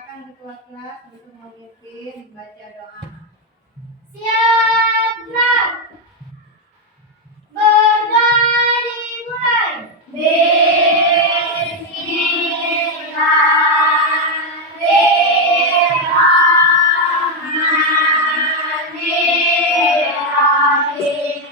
Silakan ketua kelas untuk memimpin baca doa. Siap, gerak. Berdoa dimulai. Bismillahirrahmanirrahim.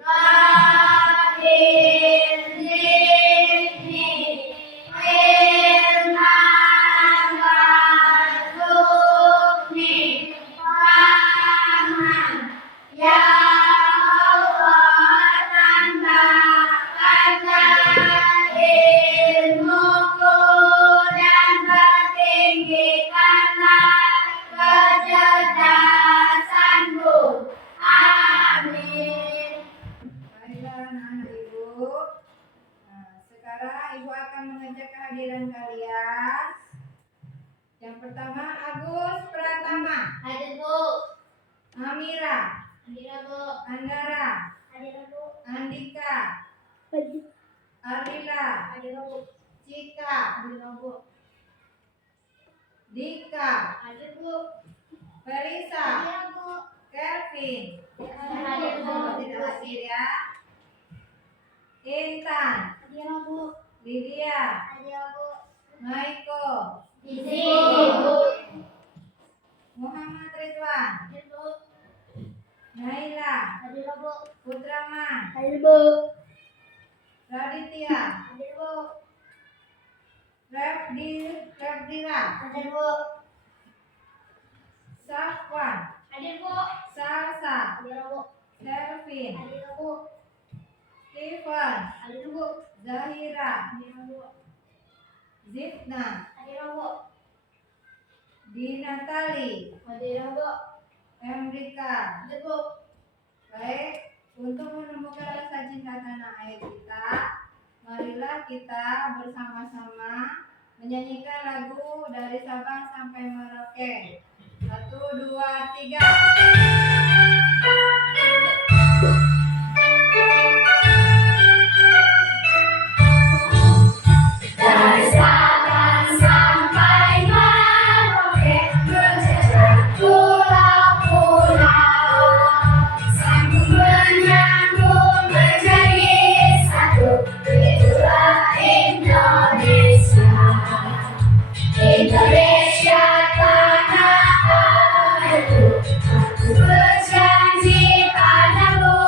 Rabbil zidni ilman warzuqni fahman. Ya Allah, tambahkanlah ilmuku dan tinggikanlah kecerdasanku. Amin. Baiklah anak-anak ibu. Sekarang ibu akan mengajak kehadiran kalian. Yang pertama Agus Pratama. Hadir, Bu. Amira. Hadir, Bu. Andara. Hadir, Bu. Andika. Arila. Hadir, Bu. Cika. Hadir, Bu. Dika. Hadir, Bu. Felisa. Hadir, Bu. Kelvin. Hadir, Bu. Tidak hadir ya. Intan. Hadir, Bu. Lydia. Hadir, Bu. Maiko. Izin, Bu. Muhammad Ridwan. Hadir, Bu. Naila. Hadir, Bu. Putraman. Hadir, Bu. Raditya. Hadir, Bu. Revdira. Hadir, Bu. Safwan. Hadir, Bu. Salsa. Hadir, Bu. Selvin. Hadir, Bu. Steven. Hadir, Bu. Zahira. Hadir, Bu. Zidna. Hadir, Bu. Dinatali. Hadir, Bu. Emrika. Hadir, Bu. Baik, untuk menemukan rasa cinta tanah air kita, marilah kita bersama-sama menyanyikan lagu dari Sabang sampai Merauke. 1, 2, 3. Dari Sabang sampai Merauke, berjalan pulau-pulau, sambung menyambung menjadi satu. Itulah Indonesia. Indonesia tanah airku, aku berjanji padamu,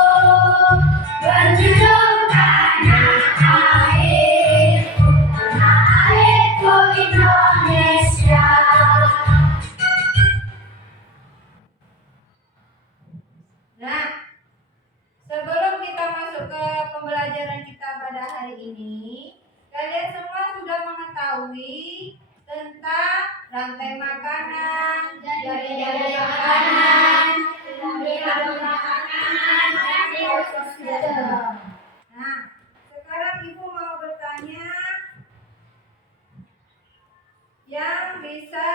menjunjung tanah airku, Indonesia. Nah, sebelum kita masuk ke pembelajaran kita pada hari ini, kalian semua sudah mengetahui tentang rantai makanan, jari-jari makanan, piramida makanan, dan ekosistem. Nah, sekarang ibu mau bertanya yang bisa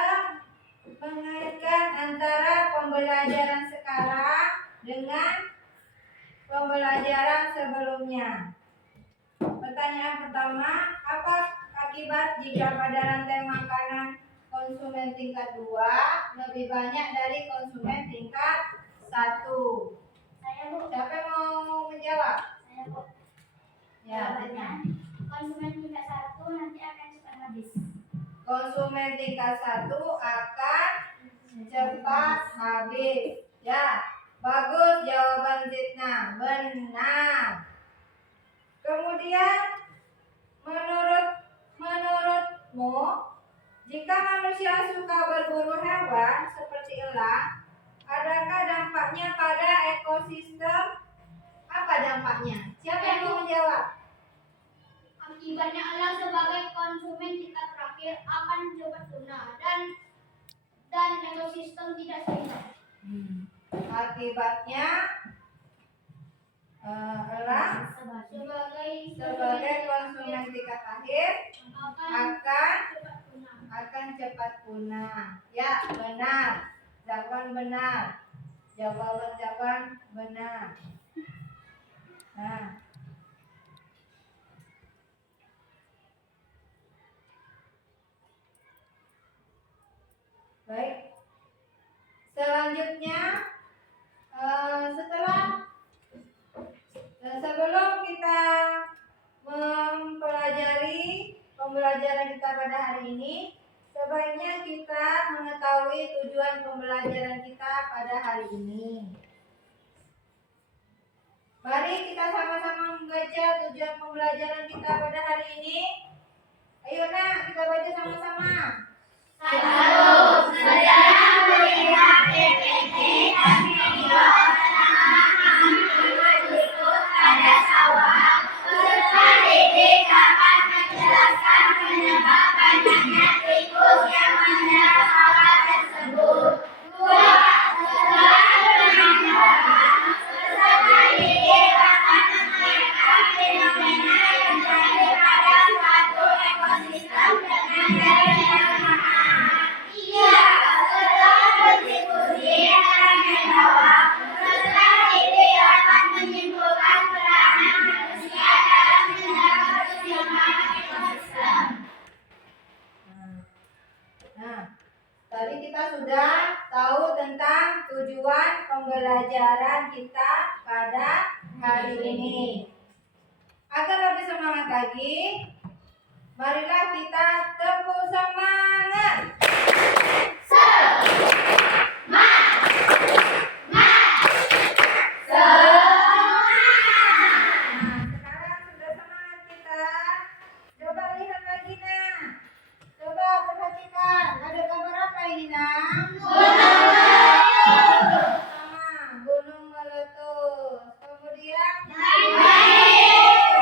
mengaitkan antara pembelajaran sekarang dengan pembelajaran sebelumnya. Pertanyaan pertama, apa akibat jika pada rantai makanan konsumen tingkat 2 lebih banyak dari konsumen tingkat 1? Saya, Bu. Siapa yang mau menjawab? Saya, Bu. Ya, Jawabannya, konsumen tingkat 1 nanti akan cepat habis. konsumen tingkat 1 akan cepat habis. Ya, bagus jawaban Zidna, benar. Kemudian menurutmu, jika manusia suka berburu hewan seperti elang, adakah dampaknya pada ekosistem? Apa dampaknya? Siapa yang mau menjawab? Akibatnya elang sebagai konsumen tingkat terakhir akan cepat punah dan ekosistem tidak seimbang. Akibatnya elang sebagai konsumen tingkat akhir akan cepat punah. Ya, benar. Jawaban benar. Jawaban benar. Nah, Baik. Selanjutnya sebelum kita mempelajari pembelajaran kita pada hari ini, sebaiknya kita mengetahui tujuan pembelajaran kita pada hari ini. Mari kita sama-sama membaca tujuan pembelajaran kita pada hari ini. Ayo nak, kita baca sama-sama. 1. Saudara melihat PPT dan video pertama Kristus pada sawah, serta Dede dapat menjelaskan penyebab banyaknya tikus yang menyerang sawah tersebut. 2. Setelah bermain serta Dede dapat mengaitkan fenomena yang terjadi pada suatu ekosistem dengan adanya Iya, setelah berdiskusi dengan menjawab, serta Dede dapat menyimpulkan peranan manusia dalam menjaga keseimbangan ekosistem. Nah, tadi kita sudah tahu tentang tujuan pembelajaran kita pada hari ini. Agar lebih semangat lagi, marilah kita tepuk semangat. Sekarang sudah semangat kita. Coba lihat lagi nak. Coba perhatikan. Ada gambar apa ini nak? Sama gunung meletus. Kemudian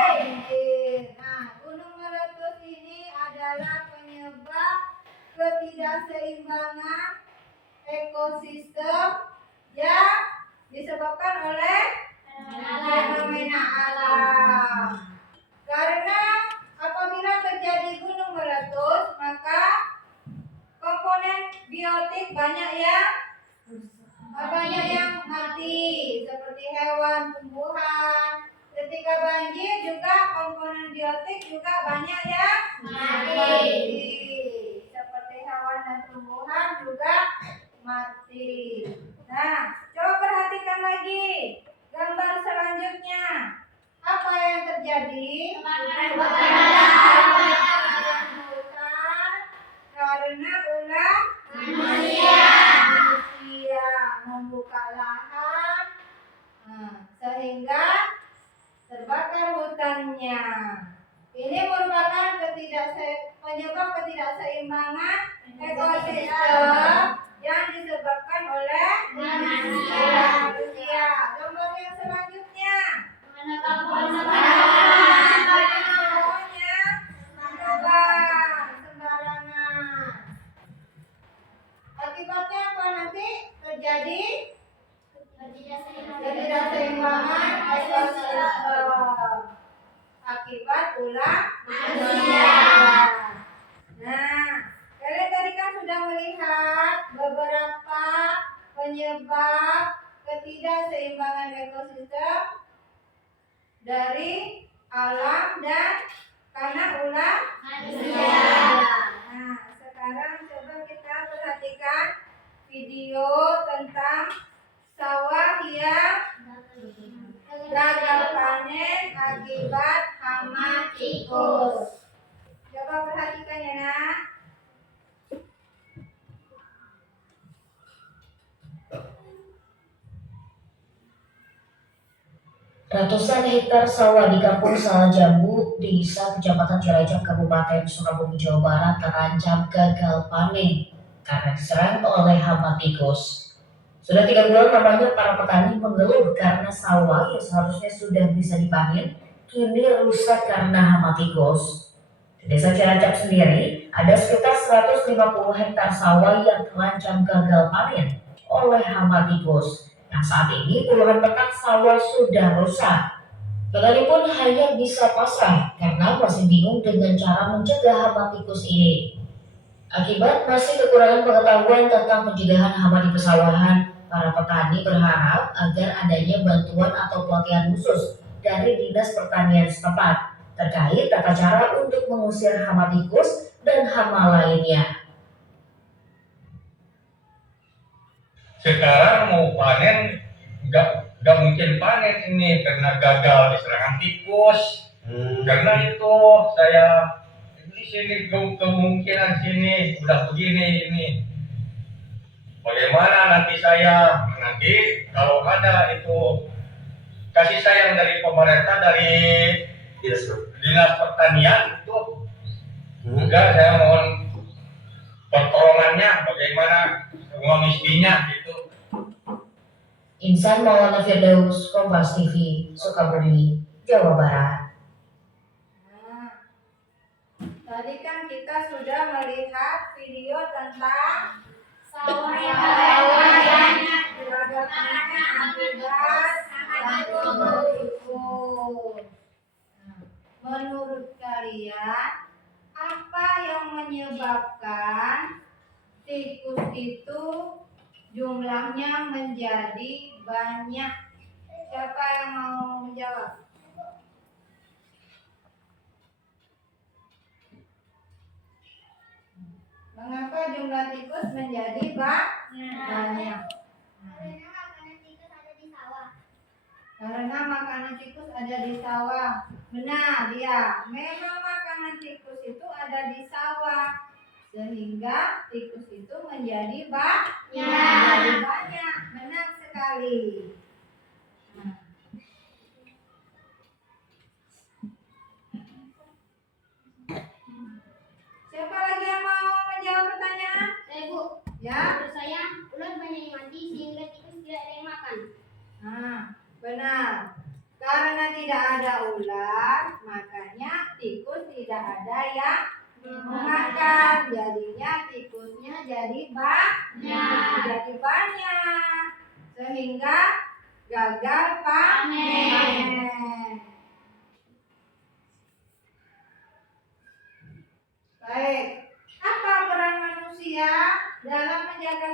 banjir. Nah, gunung meletus ini adalah penyebab ketidakseimbangan ekosistem yang disebabkan oleh fenomena alam. Karena apabila terjadi gunung meletus, maka komponen biotik banyak yang mati, seperti hewan, tumbuhan. Ketika banjir juga komponen biotik juga banyak yang mati, seperti hewan dan tumbuhan juga mati. Nah, coba perhatikan lagi gambar selanjutnya. Apa yang terjadi? Hutan karena ulah manusia membuka lahan, sehingga terbakar hutannya. Ini merupakan penyebab ketidakseimbangan ekosistem yang disebabkan oleh manusia. Gambar yang selanjutnya. Pohonnya menebang sembarangan. Akibatnya apa nanti? Terjadi ketidakseimbangan ekosistem akibat ulah manusia. Nah, kalian tadi kan sudah melihat beberapa penyebab ketidakseimbangan ekosistem dari alam dan karena ulah manusia. Nah, sekarang coba kita perhatikan video tentang sawah yang gagal panen akibat hama tikus. Coba perhatikan ya nak. Ratusan hektar sawah di Kampung Salajambu, Desa Kecamatan Cilacap, Kabupaten Sukabumi, Jawa Barat terancam gagal panen karena diserang oleh hama tikus. Sudah 3 bulan lamanya para petani mengeluh karena sawah yang seharusnya sudah bisa dipanen kini rusak karena hama tikus. Di Desa Cilacap sendiri ada sekitar 150 hektar sawah yang terancam gagal panen oleh hama tikus. Yang saat ini puluhan petak sawah sudah rusak. Petani pun hanya bisa pasrah karena masih bingung dengan cara mencegah hama tikus ini. Akibat masih kekurangan pengetahuan tentang pencegahan hama di pesawahan, para petani berharap agar adanya bantuan atau pelatihan khusus dari Dinas Pertanian setempat terkait tata cara untuk mengusir hama tikus dan hama lainnya. Sekarang mau panen nggak mungkin panen ini karena gagal diserang tikus. Karena itu saya di sini kemungkinan sini udah begini ini. Bagaimana nanti kalau ada itu kasih sayang dari pemerintah dari dinas pertanian itu enggak, saya mohon pertolongannya bagaimana semua mestinya gitu. Insan Maulana Firdaus, Kompas TV, Sukabumi, Jawa Barat. Nah, tadi kan kita sudah melihat video tentang Sawah yang banyak beragam akibat tikus. Menurut kalian, apa yang menyebabkan tikus itu jumlahnya menjadi banyak? Siapa yang mau menjawab? Mengapa jumlah tikus menjadi banyak? Karena makanan tikus ada di sawah. Benar, ya. Memang makanan tikus itu ada di sawah. Sehingga tikus itu menjadi banyak. Benar sekali. Nah. Siapa lagi yang mau menjawab pertanyaan? Saya, Bu. Ya. Menurut saya, ular banyak yang mati sehingga tikus tidak ada yang makan. Nah, benar. Karena tidak ada ular, makanya tikus tidak ada yang memakan. Jadinya tikusnya jadi banyak. Sehingga gagal panen. Baik. Apa peran manusia dalam menjaga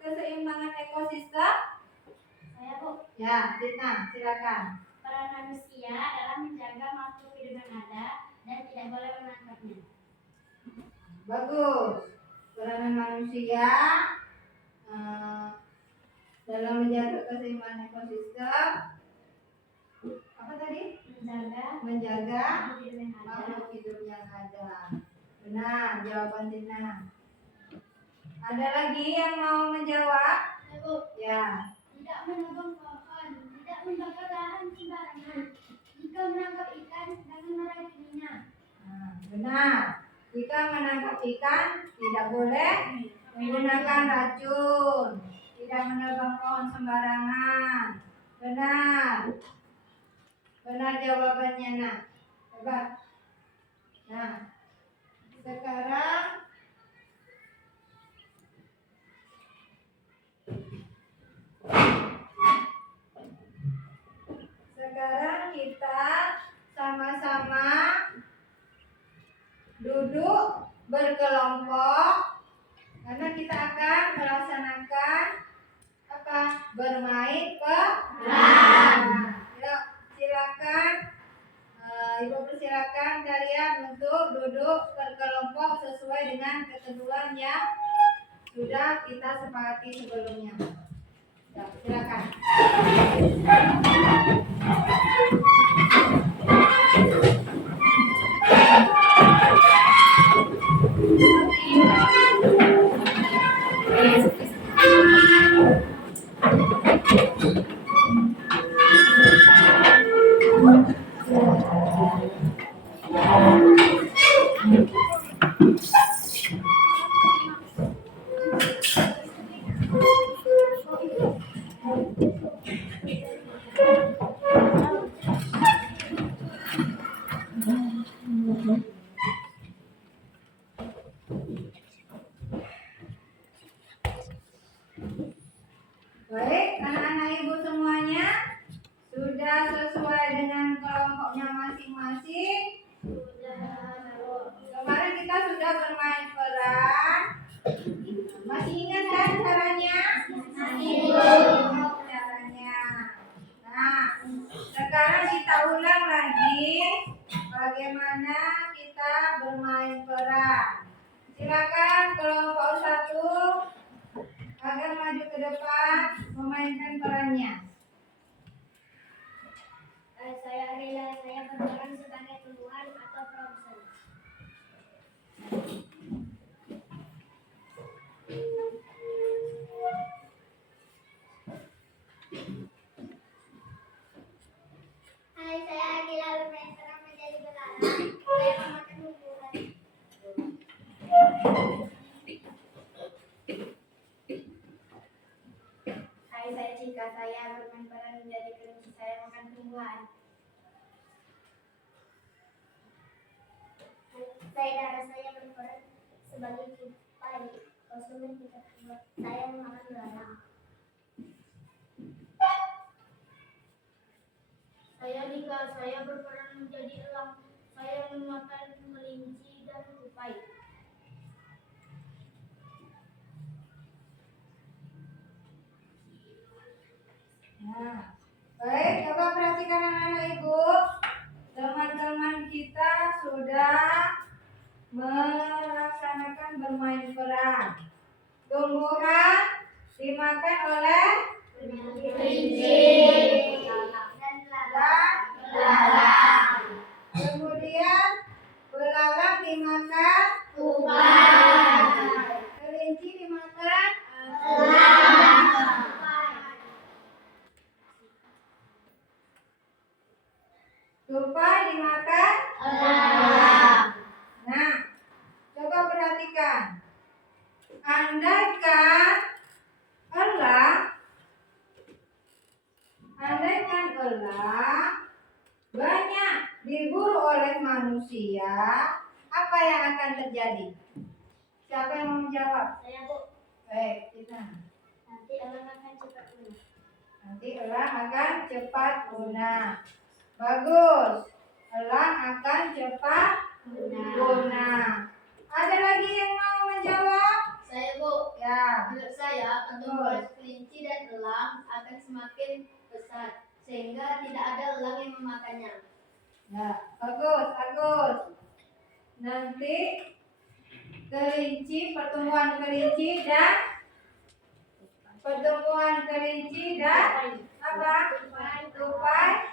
keseimbangan ekosistem? Saya, Bu. Ya, Tina, silakan. Peran manusia adalah menjaga makhluk hidup yang ada dan tidak boleh menangkapnya. Bagus. Peranan manusia dalam menjaga keseimbangan ekosistem. Apa tadi? Menjaga makhluk hidup yang ada. Benar, jawaban Tina. Ada lagi yang mau menjawab? Saya, Bu. Ya. Tidak menebang pohon, tidak membakar lahan sembarangan. Jika menangkap ikan, jangan meracuninya. Benar. Jika menangkap ikan, tidak boleh menggunakan racun. Tidak menebang pohon sembarangan. Benar. Benar jawabannya, Nak. Hebat. Nah, sekarang kita sama-sama duduk berkelompok karena kita akan melaksanakan bermain peran. Yuk, silakan Ibu persilakan kalian untuk duduk berkelompok sesuai dengan ketentuan yang sudah kita sepakati sebelumnya. Ya, silakan. Baik, anak-anak ibu semuanya sudah sesuai dengan kelompoknya masing-masing. Kemarin kita sudah bermain peran. Masih ingat kan? memainkan perannya? Saya rela saya berperan sebagai tumbuhan atau produsen. Hai, saya Agila bermain peran menjadi belalang. Saya memakan tumbuhan. Hai, saya Cika. Saya bermain peran menjadi kelinci. Saya makan tumbuhan. Saya Dara. Saya berperan sebagai tupai. Konsumen tingkat 2. Saya memakan belalang. Saya Dika. Saya berperan menjadi elang. Saya memakan kelinci dan tupai. Nah, baik, coba perhatikan anak-anak ibu. Teman-teman kita sudah melaksanakan bermain peran. Tumbuhan dimakan oleh Kelinci dan belalang. Kemudian belalang dimakan Tupai. kelinci dimakan Elang. tupai dimakan Elang. Nah, coba perhatikan. Andaikan elang banyak diburu oleh manusia, apa yang akan terjadi? Siapa yang mau menjawab? Saya Bu. Baik, kita. Nanti elang akan cepat punah. Nanti elang akan cepat punah. Bagus. Elang akan cepat punah. Ada lagi yang mau menjawab? Saya Bu. Ya. Menurut saya, pertumbuhan kelinci dan elang akan semakin besar sehingga tidak ada elang yang memakannya. Ya, bagus. Nanti pertumbuhan kelinci dan apa? Tupai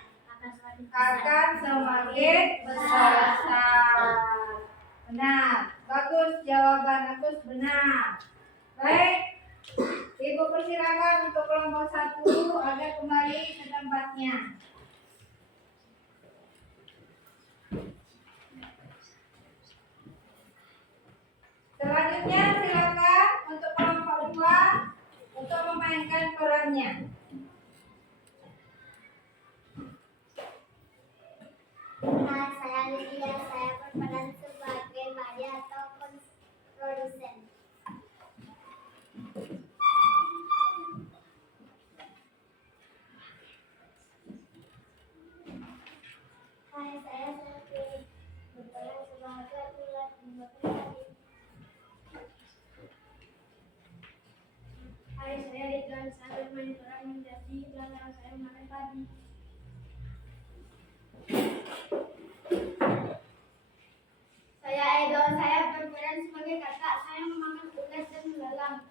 akan semakin besar. Benar. Bagus, jawaban Agus benar. Baik. Ibu persilakan untuk kelompok 1 agar kembali ke tempatnya. Selanjutnya silakan untuk kelompok 2 untuk memainkan perannya. Hai, saya Lydia. Saya berperan sebagai Maya atau produsen. Hai, saya Selvi. Berperan sebagai ulat pemotong. Hai, saya Rigan. Saya bermain peran menjadi belalang. Saya memakan padi. Saya Edo. Saya berperan sebagai kakak. Saya memakan ulat dan belalang.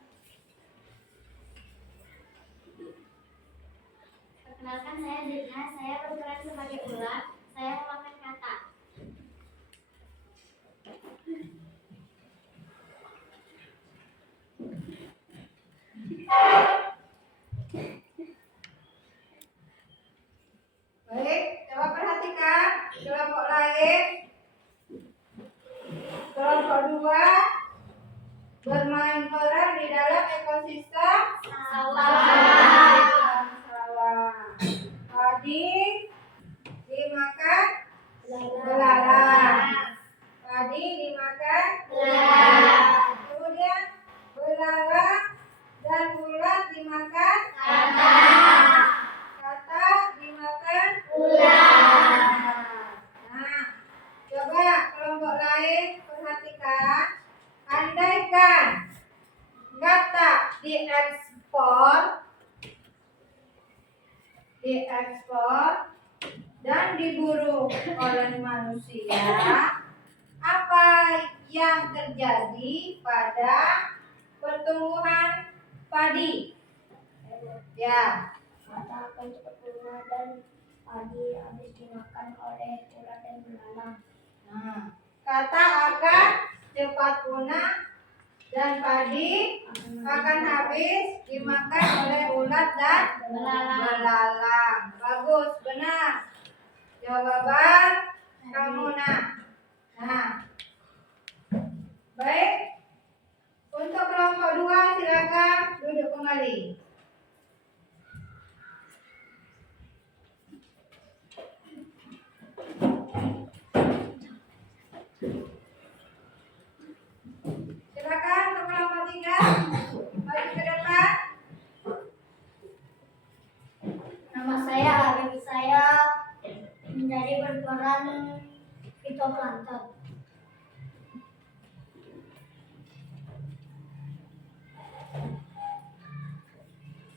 Perkenalkan, saya Zina. Saya berperan sebagai ulat. Saya memakan kakak. Baik, coba perhatikan kelompok lain. Kelompok 2 bermain peran di dalam ekosistem Sawah. sawah. Padi dimakan belalang. Padi dimakan Belalang. Kemudian belalang dan ulat dimakan Kakak. katak dimakan Ulat. Nah, coba kelompok lain perhatikan. Andaikan katak diekspor dan diburu oleh manusia, apa yang terjadi pada pertumbuhan padi? Ya. Mata akan cepat punah dan padi habis dimakan oleh ulat dan belalang. Nah, kata akan cepat punah dan padi akan habis dimakan oleh ulat dan belalang. Bagus, benar. Jawaban kamu nak. Nah, baik. Untuk kelompok 2 silakan duduk kembali. Silakan untuk kelompok 3 maju ke depan. Nama saya Arif, saya menjadi berperan fitoplankton.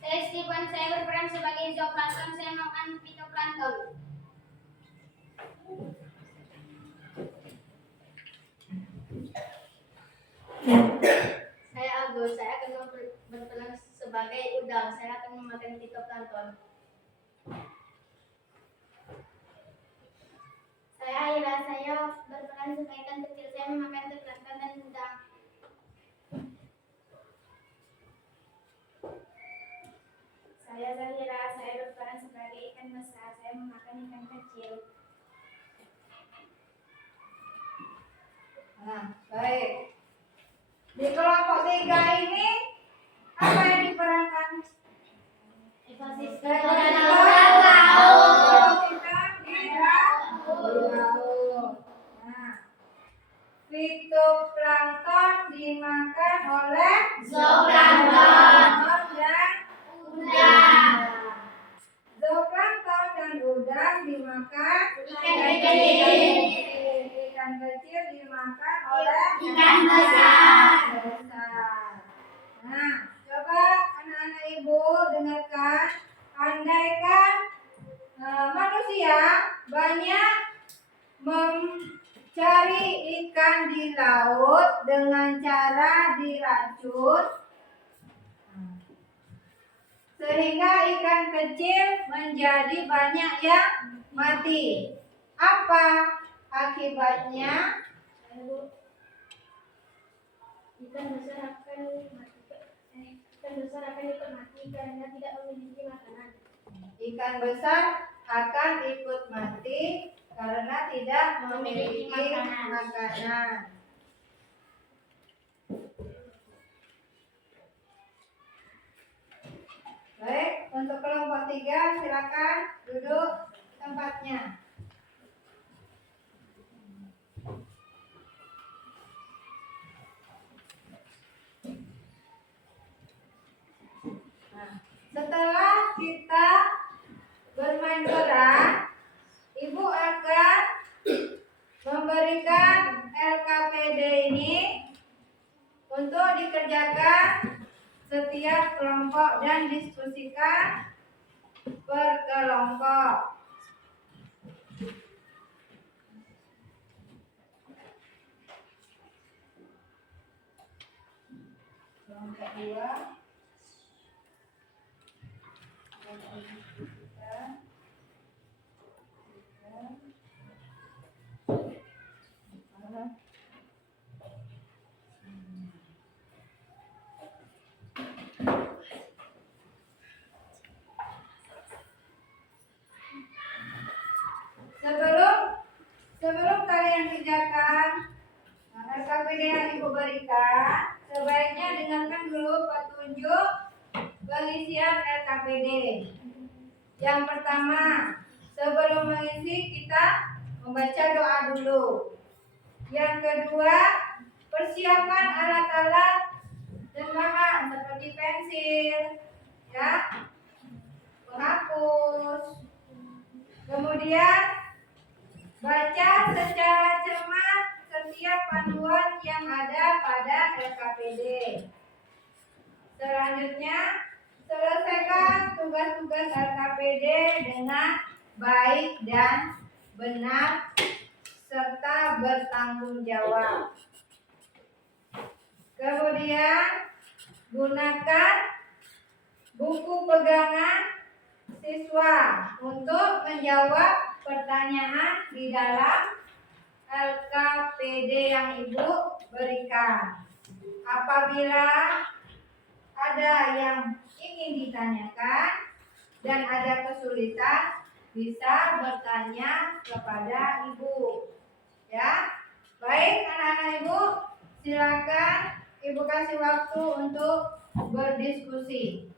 Saya Steven, saya berperan sebagai zooplankton, saya makan fitoplankton. Saya Agus, saya akan berperan sebagai udang, saya akan memakan fitoplankton. Saya Aira, saya berperan sebagai ikan kecil, saya memakan zooplankton dan udang. Saya Zahira, saya berperan sebagai ikan besar, saya memakan ikan kecil. Nah, baik. Di kelompok 3 ini apa yang diperankan? Ekosistem Fitoplankton dimakan oleh Zooplankton. dan udang. Zooplankton dan udang dimakan Ikan kecil. Ikan kecil dimakan oleh Ikan besar. Nah, coba anak-anak ibu dengarkan. Andaikan manusia banyak mencari ikan di laut dengan cara diracun, sehingga ikan kecil menjadi banyak yang mati. Apa akibatnya? Ikan besar akan mati. Ikan besar akan ikut mati karena tidak memiliki makanan. Ikan besar akan ikut mati karena tidak memiliki makanan. Baik, untuk kelompok 3 silakan duduk tempatnya. Nah, setelah kita bermain peran, Ibu akan memberikan LKPD ini untuk dikerjakan setiap kelompok dan diskusikan per kelompok. Kelompok 2. Sebelum kalian kerjakan LKPD yang Ibu berikan, sebaiknya dengarkan dulu petunjuk pengisian LKPD. Yang pertama, sebelum mengisi kita membaca doa dulu. Yang kedua, persiapkan alat-alat dan bahan seperti pensil, ya, penghapus. Kemudian baca secara cermat setiap panduan yang ada pada LKPD. Selanjutnya, selesaikan tugas-tugas LKPD dengan baik dan benar serta bertanggung jawab. Kemudian, gunakan buku pegangan siswa untuk menjawab pertanyaan di dalam LKPD yang Ibu berikan. Apabila ada yang ingin ditanyakan dan ada kesulitan, bisa bertanya kepada Ibu. Ya, baik anak-anak Ibu, silakan Ibu kasih waktu untuk berdiskusi.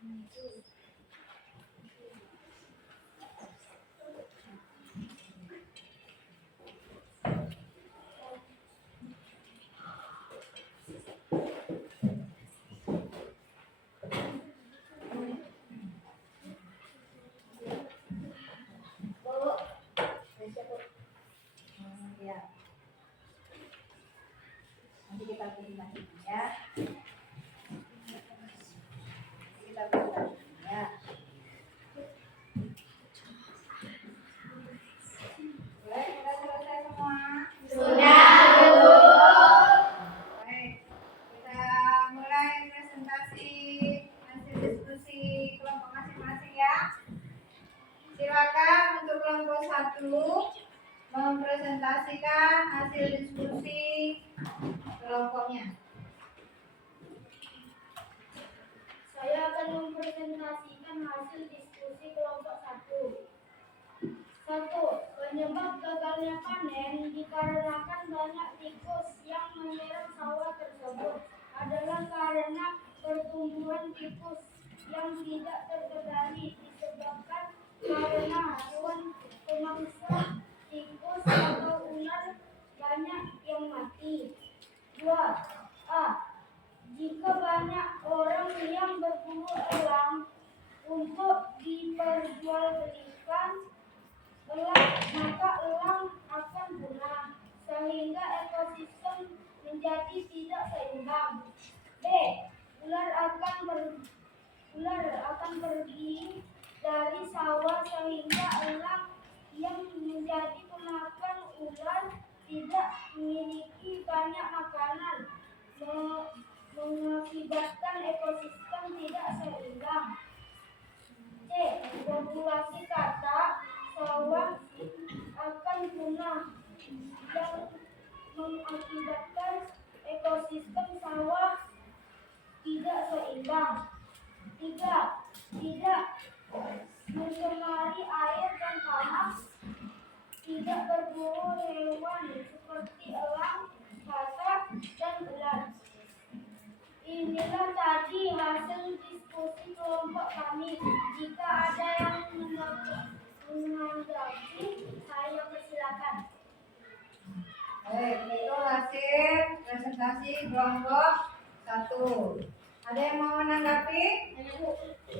Ya. Nanti kita pertimbangkan ya. Kita pertimbangkan ya. Baik, sudah selesai semua. Baik, kita mulai presentasi hasil diskusi kelompok masing-masing ya. Silakan untuk kelompok 1 mempresentasikan hasil diskusi kelompoknya. Saya akan mempresentasikan hasil diskusi kelompok 1. 1. Penyebab gagalnya panen dikarenakan banyak tikus yang menyerang sawah tersebut adalah karena pertumbuhan tikus yang tidak terkendali disebabkan karena hewan pemangsa tikus atau ular banyak yang mati. 2. A. Jika banyak orang yang berburu elang untuk diperjualbelikan elang, maka elang akan punah sehingga ekosistem menjadi tidak seimbang. B. Ular akan pergi dari sawah sehingga elang yang menjadi pemakan ular tidak memiliki banyak makanan, mengakibatkan ekosistem tidak seimbang. C. Populasi katak sawah akan punah yang mengakibatkan ekosistem sawah tidak seimbang. 3. Tidak mencemari air dan tanah, tidak berburu hewan seperti elang, katak, dan ular. Inilah tadi hasil diskusi kelompok kami. Jika ada yang menanggapi, saya persilakan. Baik, itu hasil presentasi kelompok 1. Ada yang mau menanggapi?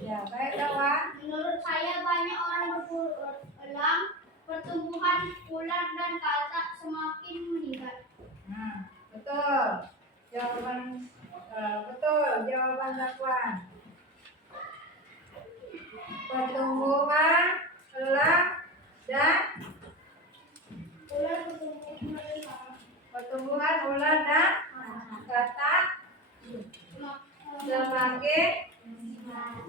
Ya, baik kawan. Menurut saya banyak orang berburu elang, pertumbuhan ular dan katak semakin meningkat. Nah, betul. Jawaban Zakwan. Pertumbuhan elang dan pertumbuhan ular dan katak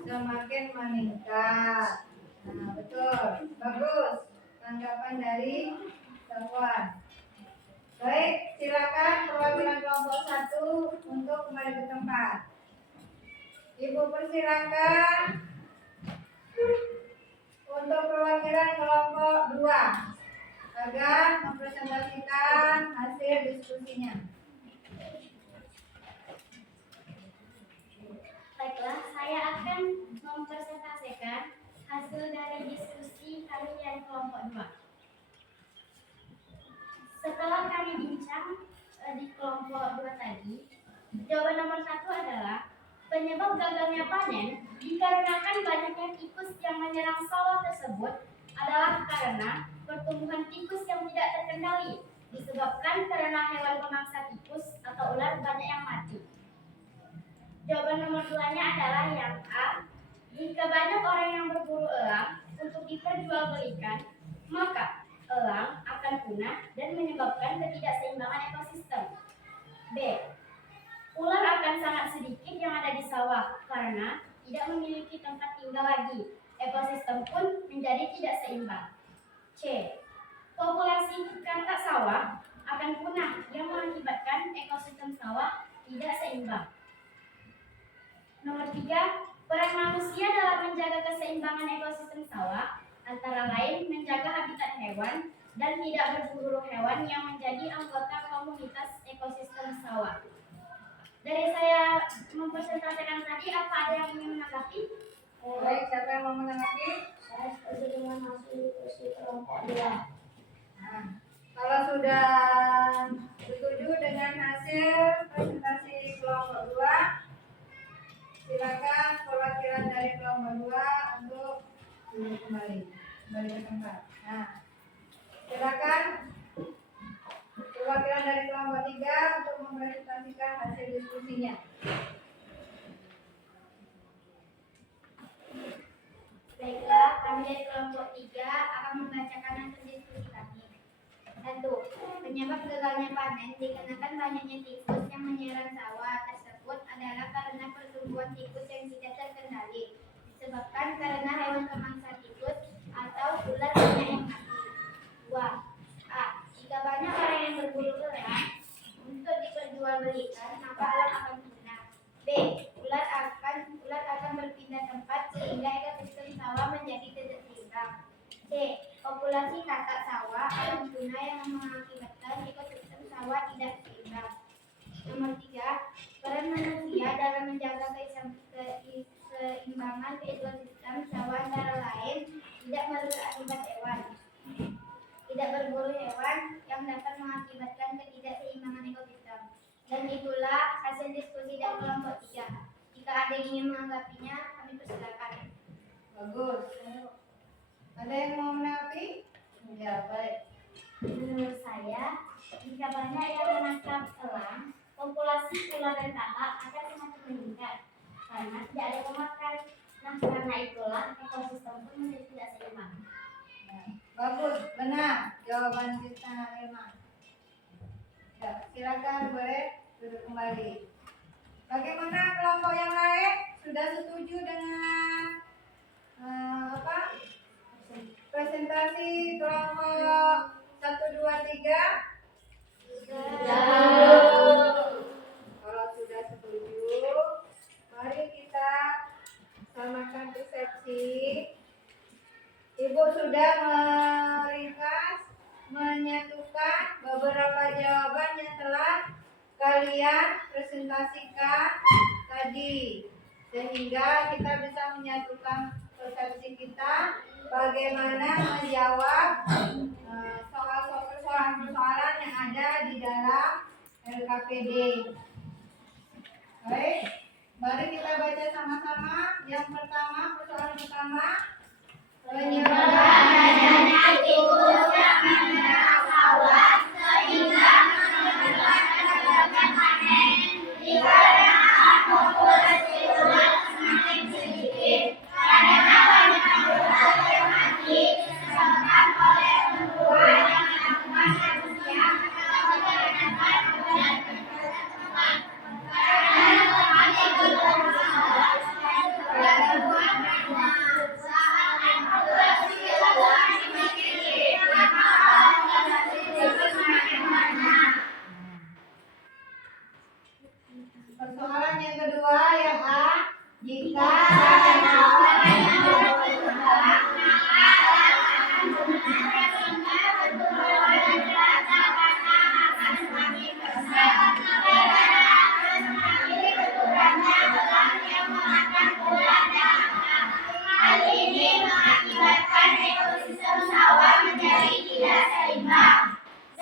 semakin meningkat. Nah, betul. Bagus. Tanggapan dari Zakwan. Baik, silakan perwakilan kelompok 1 untuk kembali ke tempat. Ibu persilakan untuk perwakilan kelompok 2 agar mempresentasikan hasil diskusinya. Baiklah, saya akan mempresentasikan hasil dari diskusi kami yang kelompok 2. Setelah kami bincang di kelompok 2 tadi, jawaban nomor 1 adalah penyebab gagalnya panen dikarenakan banyaknya tikus yang menyerang sawah tersebut adalah karena pertumbuhan tikus yang tidak terkendali disebabkan karena hewan pemangsa tikus atau ular banyak yang mati. Jawaban nomor 2-nya adalah yang A. Jika banyak orang yang berburu elang untuk diperjualbelikan, maka elang akan punah dan menyebabkan ketidakseimbangan ekosistem. B. Ular akan sangat sedikit yang ada di sawah karena tidak memiliki tempat tinggal lagi. Ekosistem pun menjadi tidak seimbang. C. Populasi katak sawah akan punah yang mengakibatkan ekosistem sawah tidak seimbang. Nomor 3, peran manusia dalam menjaga keseimbangan ekosistem sawah antara lain menjaga habitat hewan dan tidak berburu hewan yang menjadi anggota komunitas ekosistem sawah. Dari saya mempresentasikan tadi, apa ada yang ingin menanggapi? Baik, siapa yang mau menanggapi? Saya setuju dengan hasil diskusi kelompok 2. Nah, kalau sudah setuju dengan hasil presentasi kelompok 2, silakan perwakilan dari kelompok 2 untuk duduk kembali ke tempat. Nah, silakan perwakilan dari kelompok 3 untuk mempresentasikan hasil diskusinya. Baiklah, kami dari kelompok 3 akan membacakan hasil diskusi kami. 1. Penyebab gagalnya panen dikarenakan banyaknya tikus yang menyerang sawah tersebut adalah karena pertumbuhan tikus yang tidak terkendali, disebabkan karena hewan pemangsa tikus atau ular banyak yang mati. 2. A. Jika banyak orang yang berburu elang untuk diperjualbelikan, maka elang akan punah. B. Ular akan berpindah tempat sehingga ekosistem sawah menjadi tidak seimbang. C. Populasi kakak sawah akan punah yang mengakibatkan ekosistem sawah tidak seimbang. Nomor 3. Peran manusia dalam menjaga keseimbangan ekosistem sawah antara lain tidak berburu hewan yang dapat mengakibatkan ketidakseimbangan ekosistem. Dan itulah hasil diskusi dari kelompok 3. Jika ada yang ingin menanggapinya, kami persilakan. Bagus. Ada yang mau menanggapi? Ya, baik. Menurut saya, jika banyak yang menangkap elang, populasi ular dan kakak akan semakin meningkat karena tidak ada pemakan. Nah, karena itulah ekosistem pun menjadi tidak seimbang. Nah, bagus, benar jawaban kita Irma. Ya, silakan boleh duduk kembali. Bagaimana kelompok yang lain? Sudah setuju dengan presentasi kelompok 1, 2, 3? Kalau sudah setuju, mari kita samakan persepsi. Ibu sudah meringkas, menyatukan beberapa jawaban yang telah kalian presentasikan tadi, sehingga kita bisa menyatukan persepsi kita bagaimana menjawab persoalan-persoalan yang ada di dalam LKPD. Baik, mari kita baca sama-sama. Yang pertama, persoalan pertama, penyebaran banyaknya tikus yang menyerang sawah sehingga mengakibatkan gagalnya panen dikarenakan populasi ulat semakin sedikit karena banyaknya ulat yang mati disebabkan oleh pemburuan yang dilakukan manusia dikarenakan ulat berpindah tempat. Karena tempatnya berada di sawah dan pertumbuhan banyak saat populasi ulat semakin sedikit maka populasi tikus semakin banyak. persoalan yang kedua yang A, jika ada orang yang berkembang maka akan punah sehingga pertumbuhan dan rata-rata akan semakin besar karena akan semakin berkurangnya elang yang memakan ulat dan kakak. Hal ini mengakibatkan ekosistem sawah menjadi tidak seimbang. C.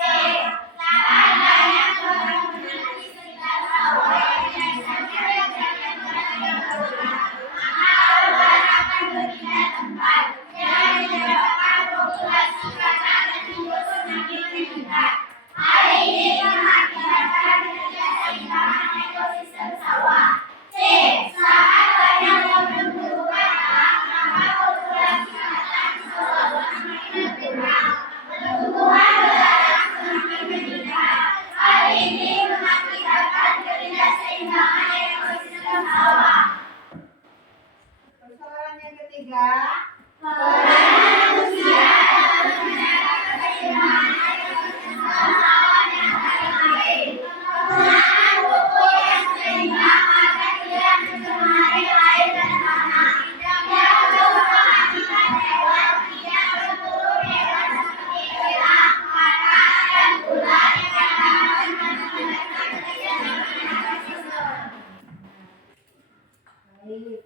Saat banyak orang menanam di sekitar sawah yang biasanya terjadi banyak ulat, maka ulat akan berpindah tempat yang menyebabkan populasi kakak dan tikus semakin meningkat. Hal ini mengakibatkan ketidakseimbangan ekosistem sawah. C. Saat banyak yang berburu kakak, maka populasi kakak di sawah semakin berkurang. Pertumbuhan belerang semakin meningkat. Hal ini mengakibatkan ketidakseimbangan ekosistem sawah. Persoalan yang ketiga, peran manusia dalam menjaga keseimbangan ekosistem sawah dan lain-lain. Penggunaan pupuk yang seimbang agar tidak mencemari air dan tanah. Tidak memprovokatifkan hewan, tidak berburu hewan seperti elang, kakak, dan ulat yang dapat mengakibatkan ketidakseimbangan ekosistem. Baik.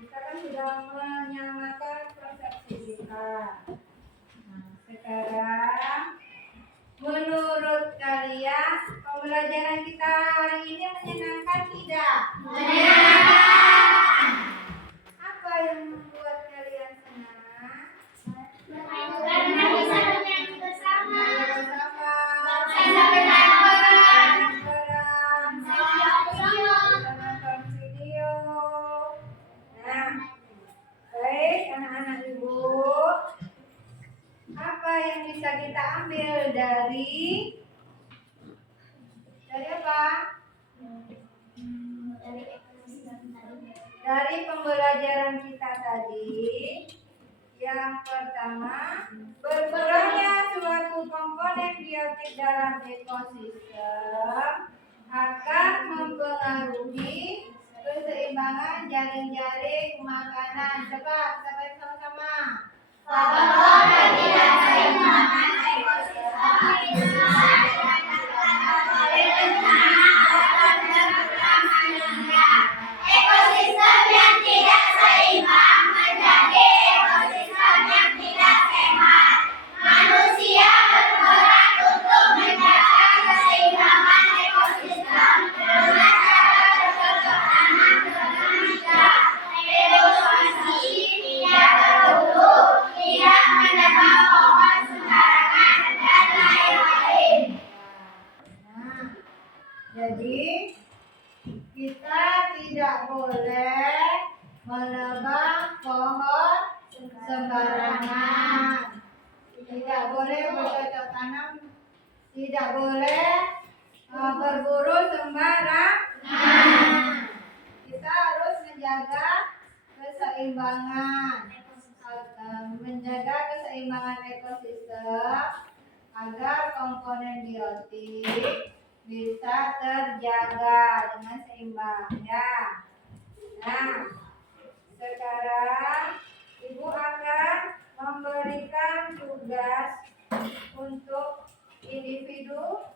Kita kan sudah menyamakan persepsi kita. Nah, sekarang menurut kalian pembelajaran kita hari ini menyenangkan tidak? Menyenangkan. Apa yang membuat kalian senang? Karena bisa bernyanyi bersama. Bersama. Bisa bermain-main. Bisa nonton video. Nah, baik anak-anak ibu. Apa yang bisa kita ambil dari apa? Dari pembelajaran kita tadi, yang pertama, berkurangnya suatu komponen biotik dalam ekosistem akan mempengaruhi keseimbangan jaring-jaring makanan. Coba kita baca sama-sama. Faktor tidak seimbang ekosistem ekosistem yang tidak seimbang menjadi ekosistem yang tidak sehat. Manusia berperan untuk menjaga keseimbangan ekosistem dengan cara bercocok tanam dengan bijak, evaluasi tidak terhulu, tidak menebang pohon sembarangan, dan lain-lain. Nah, jadi kita tidak boleh menebang pohon sembarangan, tidak boleh bercocok tanam, tidak boleh berburu sembarangan. Kita harus menjaga keseimbangan, ekosistem agar komponen biotik bisa terjaga dengan seimbang ya. Nah, sekarang ibu akan memberikan tugas untuk individu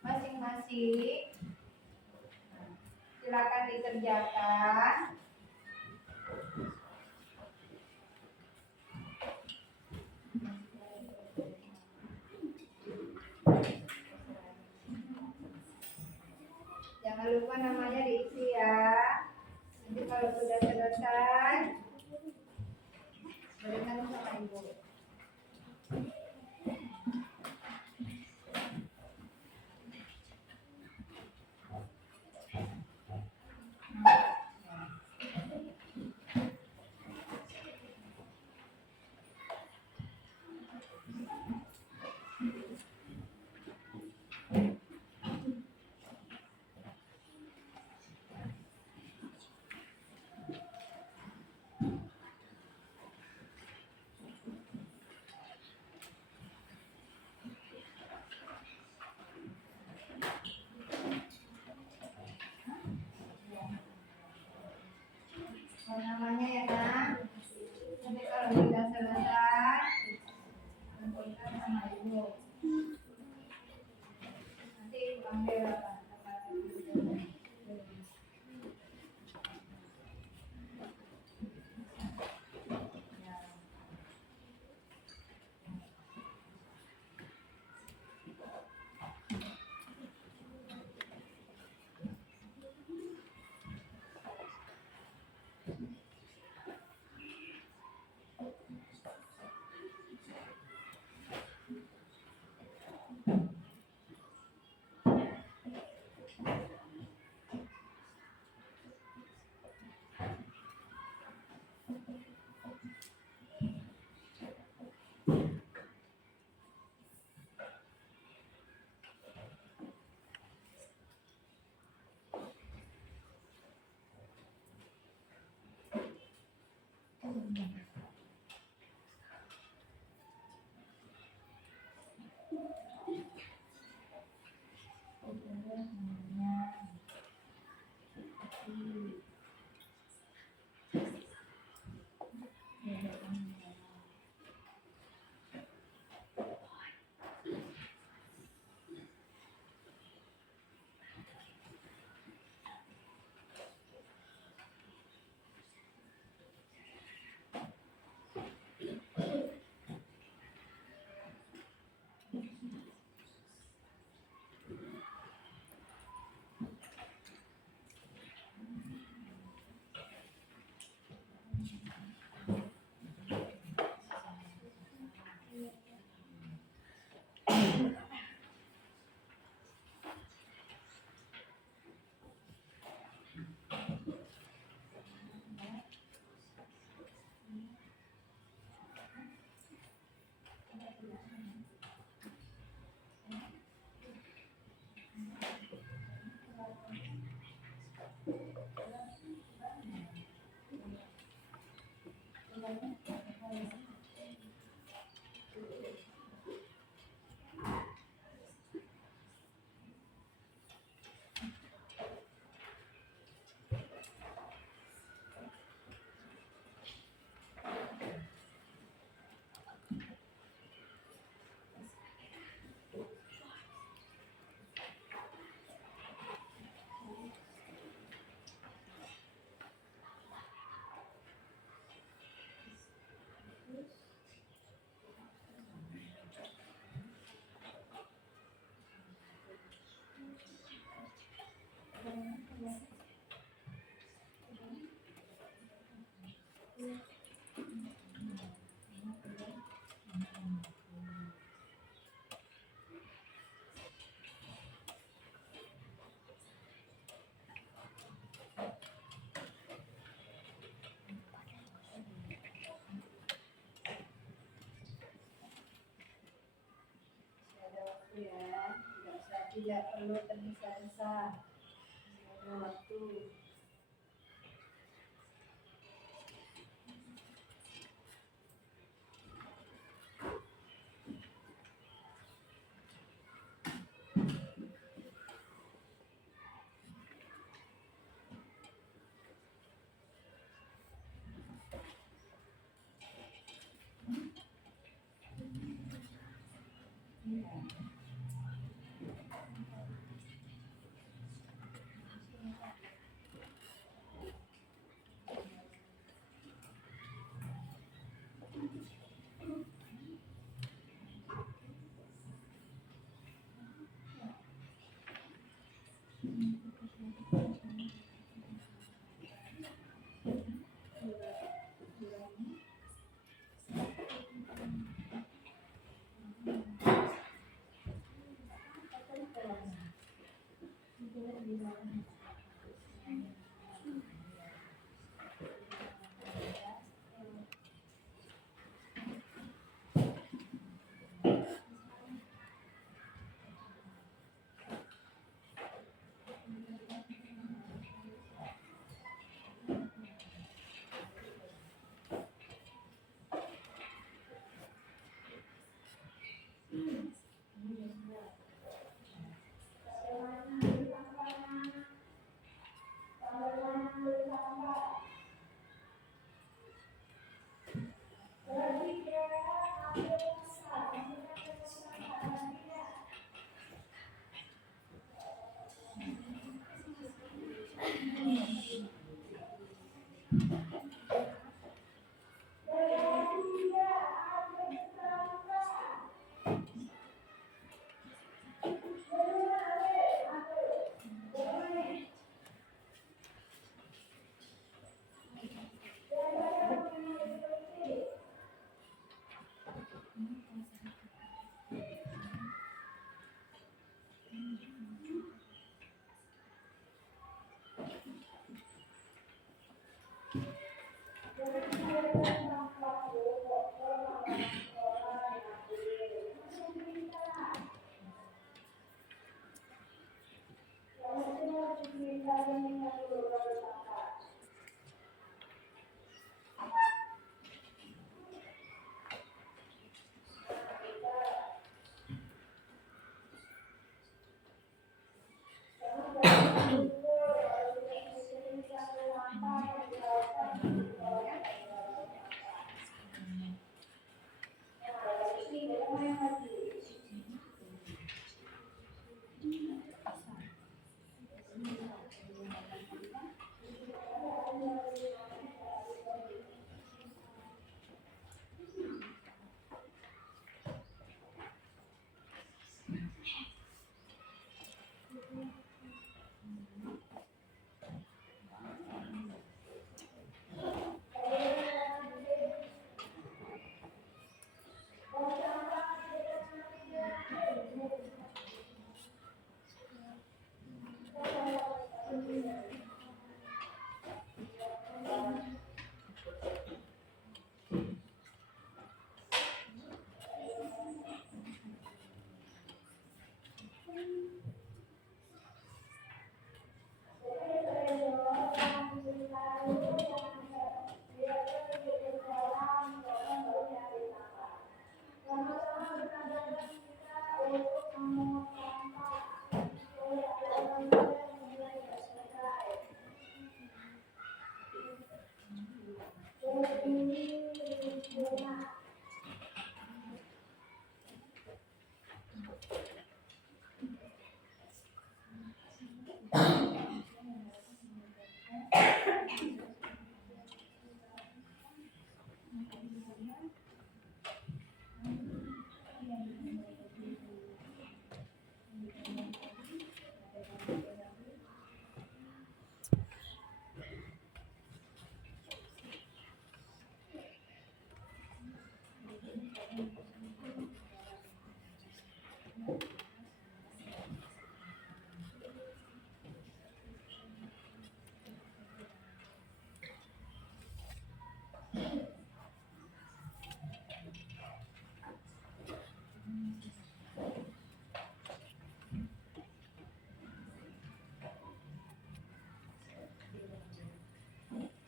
masing-masing. Silakan dikerjakan. Jangan lupa namanya diisi ya. Nanti kalau sudah selesai, berikan sama ibu. Ada waktu ya, tidak perlu tergesa-gesa. Ada waktu.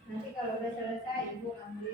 Nanti kalau udah selesai ibu ambil.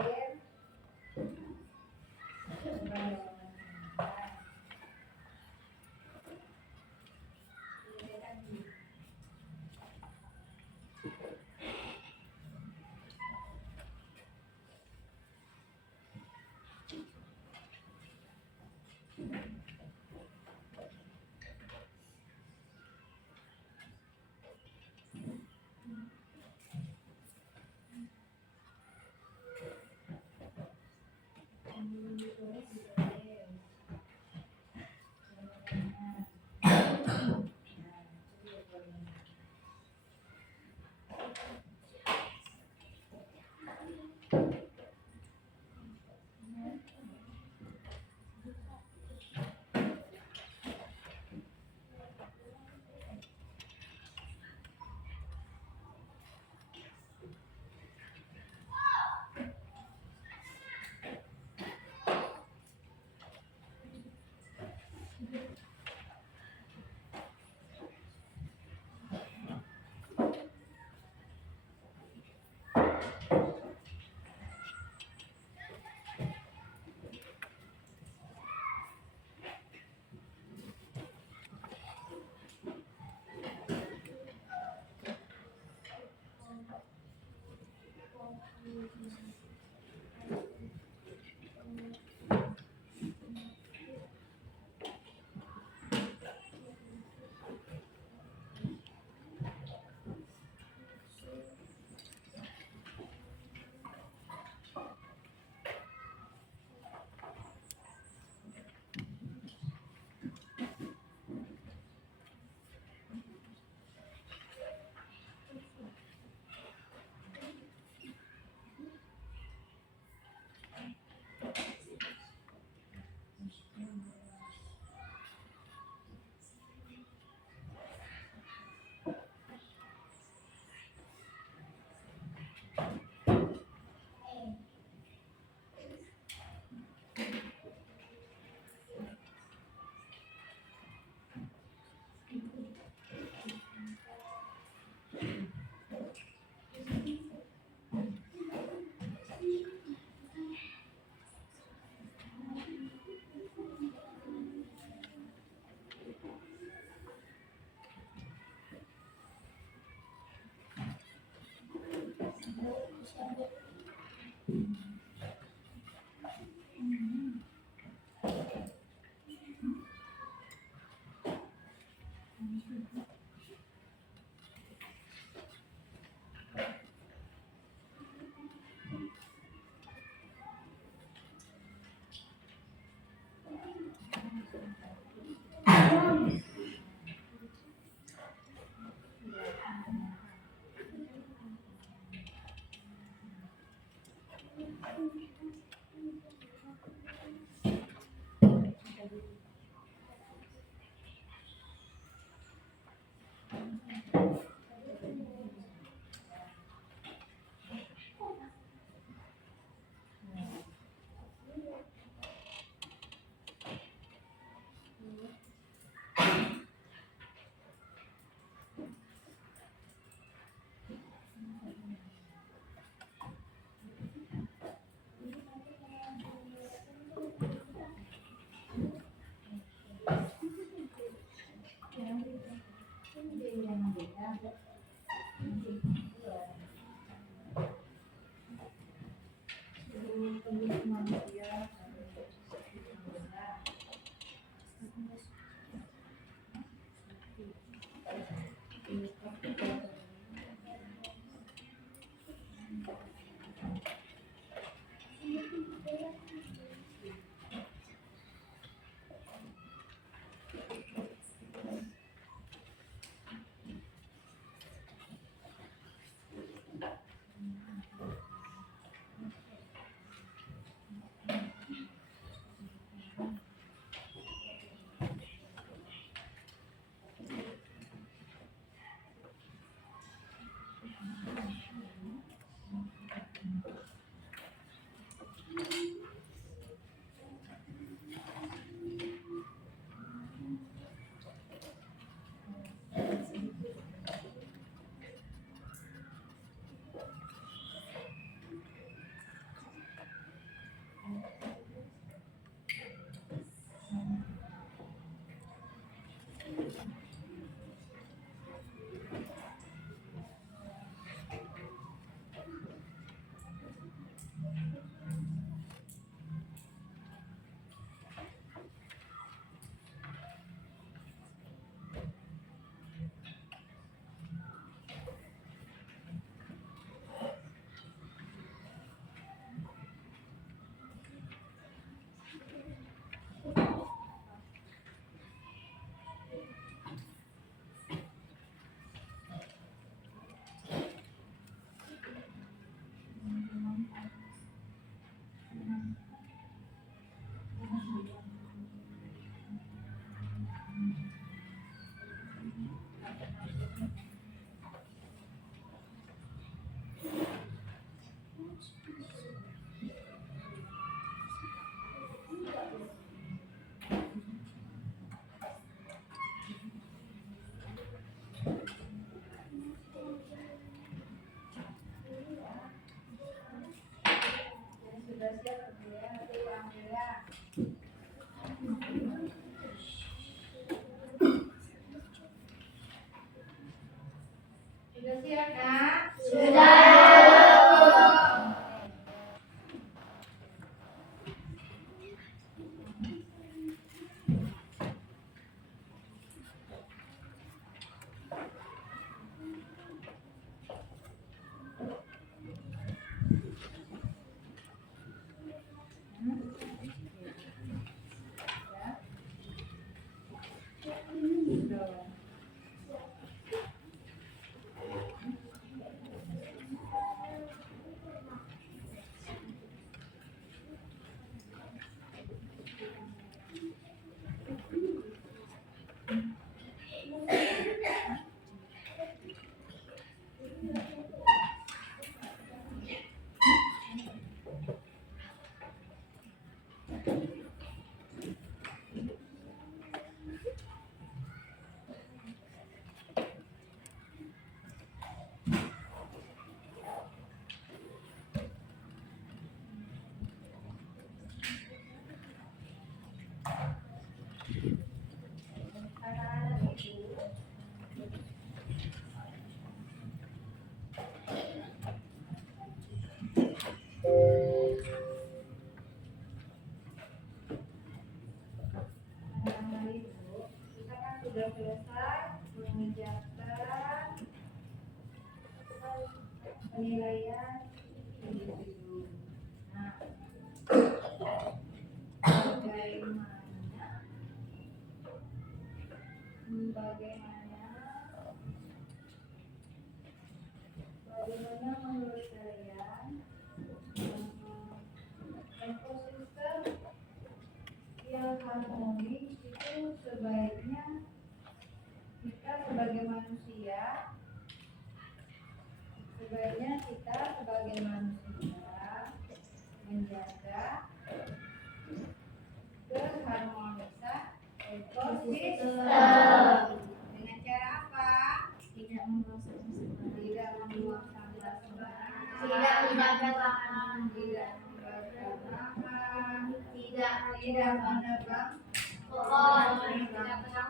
membanggakan, tidak membanggakan, tidak tidak menebang pohon, tidak pernah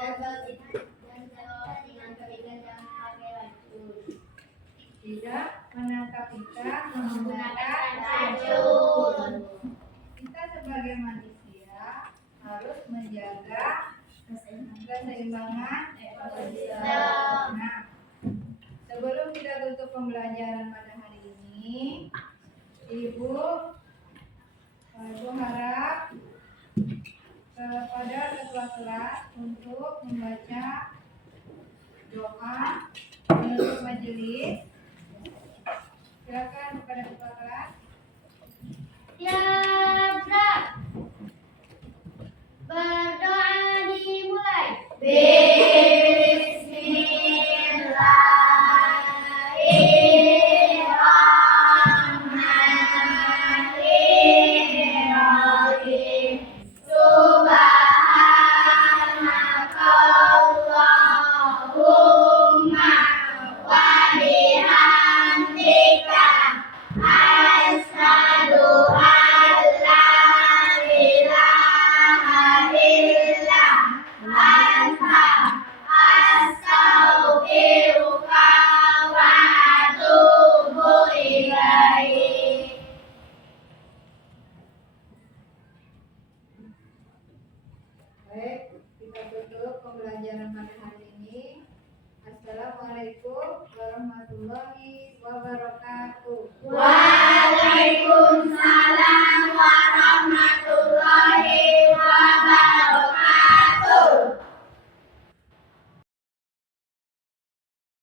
gagal dengan kebijakan yang pakai racun, tidak menangkap ikan menggunakan racun. Kita sebagai manusia harus menjaga keseimbangan ekosistem. Nah, sebelum kita tutup pembelajaran pada hari ini, Ibu harap kepada ketua kelas untuk membaca doa penutup majelis. Silakan kepada ketua kelas. Siap. Berdoa dimulai. Bismillahirrahmanirrahim. Subhanakallahumma wa bihamdika asyhadu an la ilaha illa anta astaghfiruka wa atubu ilaik. Baik, kita tutup pembelajaran pada hari ini. Assalamualaikum warahmatullahi wabarakatuh. Waalaikumsalam